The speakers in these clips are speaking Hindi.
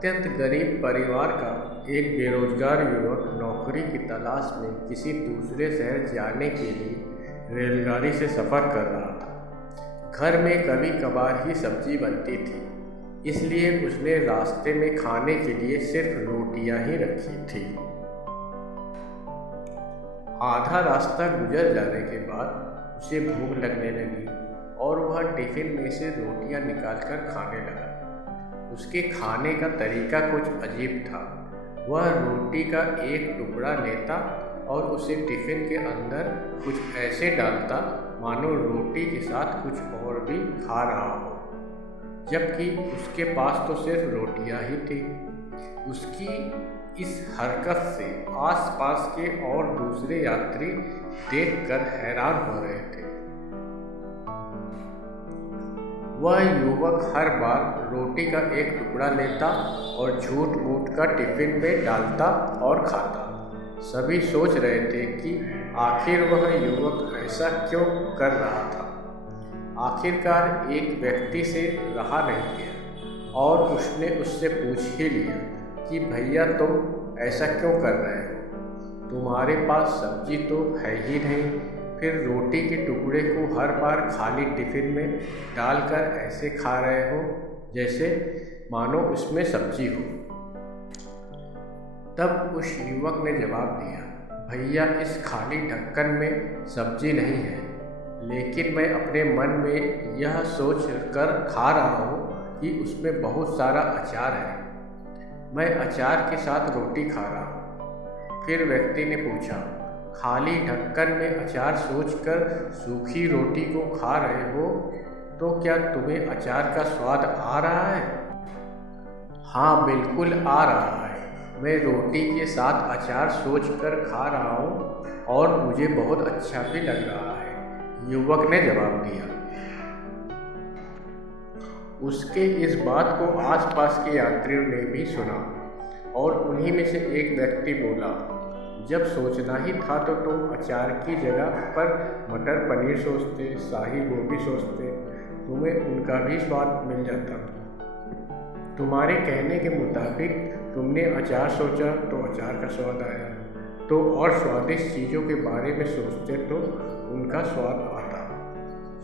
अत्यंत गरीब परिवार का एक बेरोजगार युवक नौकरी की तलाश में किसी दूसरे शहर जाने के लिए रेलगाड़ी से सफ़र कर रहा था। घर में कभी कभार ही सब्जी बनती थी, इसलिए उसने रास्ते में खाने के लिए सिर्फ रोटियां ही रखी थी। आधा रास्ता गुजर जाने के बाद उसे भूख लगने लगी और वह टिफ़िन में से रोटियां निकालकर खाने लगा। उसके खाने का तरीका कुछ अजीब था। वह रोटी का एक टुकड़ा लेता और उसे टिफ़िन के अंदर कुछ ऐसे डालता मानो रोटी के साथ कुछ और भी खा रहा हो, जबकि उसके पास तो सिर्फ रोटियां ही थी। उसकी इस हरकत से आसपास के और दूसरे यात्री देखकर हैरान हो रहे थे। वह युवक हर बार रोटी का एक टुकड़ा लेता और झूठ मूठ का टिफ़िन में डालता और खाता। सभी सोच रहे थे कि आखिर वह युवक ऐसा क्यों कर रहा था। आखिरकार एक व्यक्ति से रहा नहीं गया और उसने उससे पूछ ही लिया कि भैया तुम ऐसा क्यों कर रहे हो? तुम्हारे पास सब्जी तो है ही नहीं, फिर रोटी के टुकड़े को हर बार खाली टिफ़िन में डालकर ऐसे खा रहे हो जैसे मानो उसमें सब्जी हो। तब उस युवक ने जवाब दिया, भैया इस खाली ढक्कन में सब्जी नहीं है, लेकिन मैं अपने मन में यह सोच कर खा रहा हूँ कि उसमें बहुत सारा अचार है। मैं अचार के साथ रोटी खा रहा हूँ। फिर व्यक्ति ने पूछा, खाली ढक्कन में अचार सोचकर सूखी रोटी को खा रहे हो, तो क्या तुम्हें अचार का स्वाद आ रहा है? हाँ, बिल्कुल आ रहा है। मैं रोटी के साथ अचार सोचकर खा रहा हूँ और मुझे बहुत अच्छा भी लग रहा है, युवक ने जवाब दिया। उसके इस बात को आसपास के यात्रियों ने भी सुना और उन्हीं में से एक व्यक्ति बोला, जब सोचना ही था तो तुम अचार की जगह पर मटर पनीर सोचते, शाही गोभी सोचते, तुम्हें उनका भी स्वाद मिल जाता। तुम्हारे कहने के मुताबिक तुमने अचार सोचा तो अचार का स्वाद आया, तो और स्वादिष्ट चीज़ों के बारे में सोचते तो उनका स्वाद आता।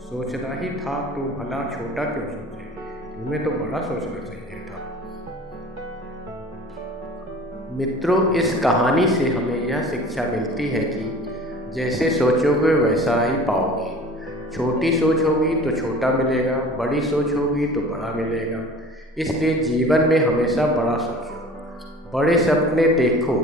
सोचना ही था तो भला छोटा क्यों सोचे, तुम्हें तो बड़ा सोचना चाहिए था। मित्रों, इस कहानी से हमें यह शिक्षा मिलती है कि जैसे सोचोगे वैसा ही पाओगे। छोटी सोच होगी तो छोटा मिलेगा, बड़ी सोच होगी तो बड़ा मिलेगा। इसलिए जीवन में हमेशा बड़ा सोचो, बड़े सपने देखो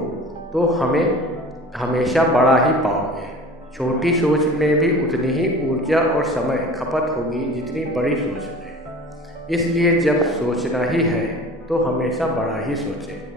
तो हमें हमेशा बड़ा ही पाओगे। छोटी सोच में भी उतनी ही ऊर्जा और समय खपत होगी जितनी बड़ी सोच में। इसलिए जब सोचना ही है तो हमेशा बड़ा ही सोचें।